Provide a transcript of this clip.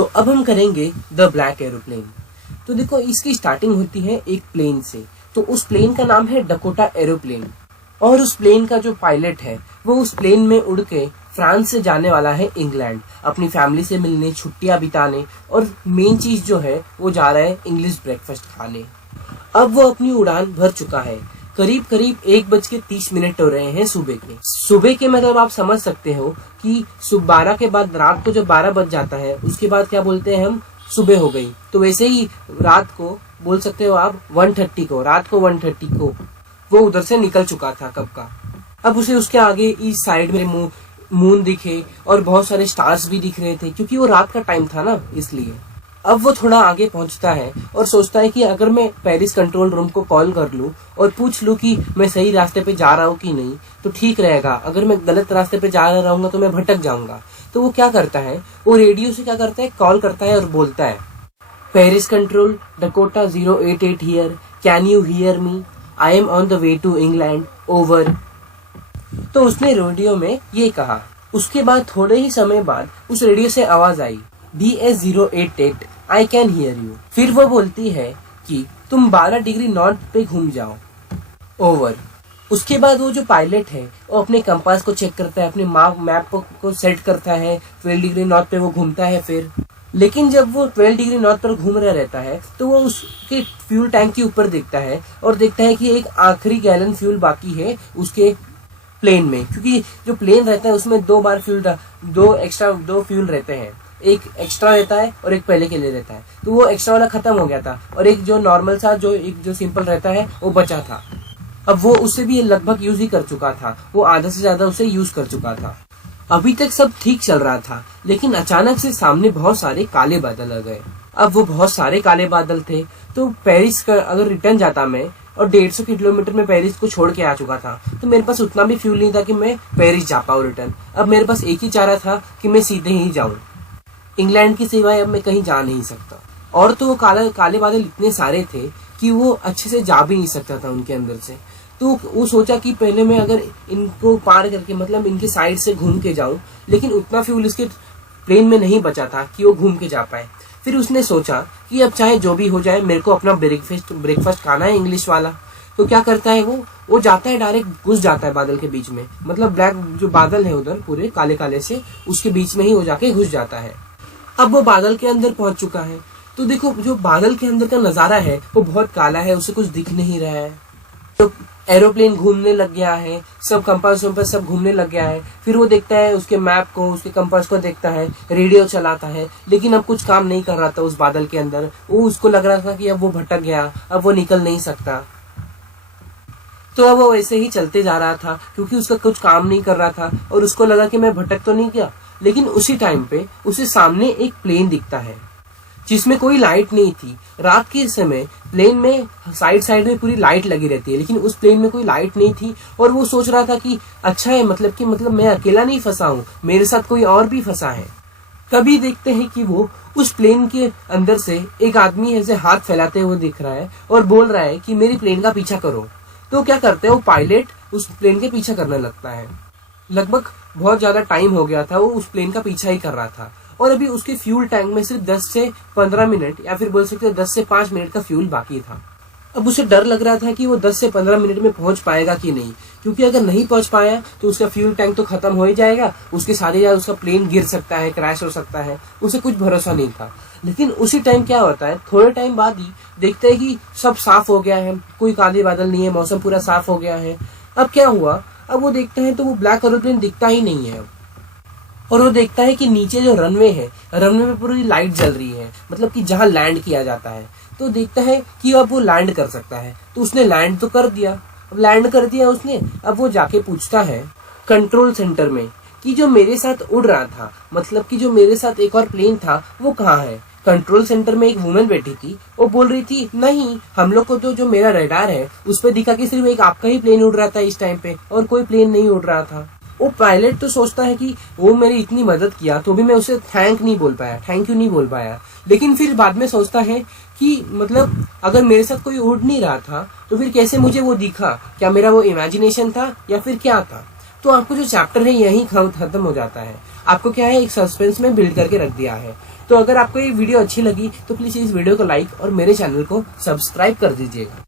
तो अब हम करेंगे द ब्लैक एरोप्लेन। तो देखो इसकी स्टार्टिंग होती है एक प्लेन से। तो उस प्लेन का नाम है डकोटा एरोप्लेन और उस प्लेन का जो पायलट है वो उस प्लेन में उड़ के फ्रांस से जाने वाला है इंग्लैंड, अपनी फैमिली से मिलने, छुट्टियां बिताने, और मेन चीज जो है वो जा रहा है इंग्लिश ब्रेकफास्ट खाने। अब वो अपनी उड़ान भर चुका है। करीब करीब 1:30 हो रहे हैं सुबह के मतलब आप समझ सकते हो कि सुबह 12 के बाद, रात को जब 12 बज जाता है उसके बाद क्या बोलते हैं हम, सुबह हो गई। तो वैसे ही रात को बोल सकते हो आप 1:30 को, रात को 1:30 को वो उधर से निकल चुका था कब का। अब उसे उसके आगे इस साइड में मून दिखे और बहुत सारे स्टार्स भी दिख रहे थे क्योंकि वो रात का टाइम था ना, इसलिए। अब वो थोड़ा आगे पहुंचता है और सोचता है कि अगर मैं पेरिस कंट्रोल रूम को कॉल कर लूं और पूछ लूं कि मैं सही रास्ते पे जा रहा हूं कि नहीं तो ठीक रहेगा, अगर मैं गलत रास्ते पे जा रहूंगा तो मैं भटक जाऊंगा। तो वो क्या करता है, वो रेडियो से क्या करता है, कॉल करता है और बोलता है, Paris control, Dakota 088 here, can you hear me, I am on the way to England, over. तो उसने रेडियो में ये कहा। उसके बाद थोड़े ही समय बाद उस रेडियो से आवाज आई, DS088, I can hear you. फिर वो बोलती है कि तुम 12 डिग्री नॉर्थ पे घूम जाओ, ओवर। उसके बाद वो जो पायलट है वो अपने कंपास को चेक करता है, अपने मैप को सेट करता है, 12 डिग्री नॉर्थ पे वो घूमता है फिर। लेकिन जब वो 12 डिग्री नॉर्थ पर घूम रहा रहता है तो वो उसके फ्यूल टैंक के ऊपर देखता है और देखता है कि एक आखिरी गैलन फ्यूल बाकी है उसके प्लेन में, क्योंकि जो प्लेन रहता है उसमें दो फ्यूल रहते हैं, एक एक्स्ट्रा रहता है और एक पहले के लिए रहता है। तो वो एक्स्ट्रा वाला खत्म हो गया था और एक जो नॉर्मल था, जो सिंपल रहता है वो बचा था। अब वो उससे भी लगभग यूज ही कर चुका था, वो आधा से ज्यादा उसे यूज कर चुका था। अभी तक सब ठीक चल रहा था, लेकिन अचानक से सामने बहुत सारे काले बादल आ गए। अब वो बहुत सारे काले बादल थे, तो पेरिस का अगर रिटर्न जाता मैं और 150 किलोमीटर में पेरिस को छोड़ के आ चुका था, तो मेरे पास उतना भी फ्यूल नहीं था कि मैं पेरिस जा पाऊँ रिटर्न। अब मेरे पास एक ही चारा था कि मैं सीधे ही जाऊं, इंग्लैंड की सिवाय अब मैं कहीं जा नहीं सकता। और तो वो काले बादल इतने सारे थे कि वो अच्छे से जा भी नहीं सकता था उनके अंदर से। तो वो सोचा कि पहले मैं अगर इनको पार करके, मतलब इनके साइड से घूम के जाऊं, लेकिन उतना फ्यूल इसके प्लेन में नहीं बचा था कि वो घूम के जा पाए। फिर उसने सोचा कि अब चाहे जो भी हो जाए, मेरे को अपना ब्रेकफास्ट खाना है इंग्लिश वाला। तो क्या करता है वो जाता है, डायरेक्ट घुस जाता है बादल के बीच में, मतलब ब्लैक जो बादल है उधर पूरे काले काले से, उसके बीच में ही वो जाके घुस जाता है। अब वो बादल के अंदर पहुंच चुका है। तो देखो जो बादल के अंदर का नजारा है वो बहुत काला है, उसे कुछ दिख नहीं रहा है। तो एरोप्लेन घूमने लग गया है, सब कंपास सब घूमने लग गया है। फिर वो देखता है उसके मैप को, उसके कंपास को देखता है, रेडियो चलाता है, लेकिन अब कुछ काम नहीं कर रहा था उस बादल के अंदर। वो उसको लग रहा था कि अब वो भटक गया, अब वो निकल नहीं सकता। तो अब वो वैसे ही चलते जा रहा था क्योंकि उसका कुछ काम नहीं कर रहा था और उसको लगा कि मैं भटक तो नहीं गया। लेकिन उसी टाइम पे उसे सामने एक प्लेन दिखता है जिसमें कोई लाइट नहीं थी। रात के समय प्लेन में साइड में पूरी लाइट लगी रहती है, लेकिन उस प्लेन में कोई लाइट नहीं थी। और वो सोच रहा था कि अच्छा है, मतलब मैं अकेला नहीं फंसा हूँ, मेरे साथ कोई और भी फंसा है। तभी देखते हैं कि वो उस प्लेन के अंदर से एक आदमी ऐसे हाथ फैलाते हुए दिख रहा है और बोल रहा है कि मेरी प्लेन का पीछा करो। तो क्या करते हैं, वो पायलट उस प्लेन के पीछा करने लगता है। लगभग बहुत ज्यादा टाइम हो गया था, वो उस प्लेन का पीछा ही कर रहा था और अभी उसके फ्यूल टैंक में सिर्फ 10 से 15 मिनट या फिर बोल सकते हैं 10 से 5 मिनट का फ्यूल बाकी था। अब उसे डर लग रहा था कि वो 10 से 15 मिनट में पहुंच पाएगा कि नहीं, क्योंकि अगर नहीं पहुंच पाया तो उसका फ्यूल टैंक तो खत्म हो ही जाएगा, उसके सारे या उसका प्लेन गिर सकता है, क्रैश हो सकता है, उसे कुछ भरोसा नहीं था। लेकिन उसी टाइम क्या होता है, थोड़े टाइम बाद ही देखते हैं कि सब साफ हो गया है, कोई काले बादल नहीं है, मौसम पूरा साफ हो गया है। अब क्या हुआ, अब वो देखते हैं तो वो ब्लैक एरोप्लेन दिखता ही नहीं है। और वो देखता है कि नीचे जो रनवे है, रनवे में पूरी लाइट जल रही है, मतलब कि जहां लैंड किया जाता है। तो देखता है कि अब वो लैंड कर सकता है, तो उसने लैंड तो कर दिया। अब लैंड कर दिया उसने, अब वो जाके पूछता है कंट्रोल सेंटर में कि जो मेरे साथ उड़ रहा था, मतलब कि जो मेरे साथ एक और प्लेन था, वो कहाँ है। कंट्रोल सेंटर में एक वुमेन बैठी थी, वो बोल रही थी नहीं, हम लोग को तो जो मेरा रडार है उस पर दिखा कि सिर्फ एक आपका ही प्लेन उड़ रहा था इस टाइम पे, और कोई प्लेन नहीं उड़ रहा था। वो पायलट तो सोचता है कि वो मेरी इतनी मदद किया तो भी मैं उसे थैंक यू नहीं बोल पाया। लेकिन फिर बाद में सोचता है कि मतलब अगर मेरे साथ कोई उड़ नहीं रहा था तो फिर कैसे मुझे वो दिखा, क्या मेरा वो इमेजिनेशन था या फिर क्या था। तो आपको जो चैप्टर है यही खत्म हो जाता है। आपको क्या है, एक सस्पेंस में बिल्ड करके रख दिया है। तो अगर आपको ये वीडियो अच्छी लगी तो प्लीज इस वीडियो को लाइक और मेरे चैनल को सब्सक्राइब कर दीजिएगा।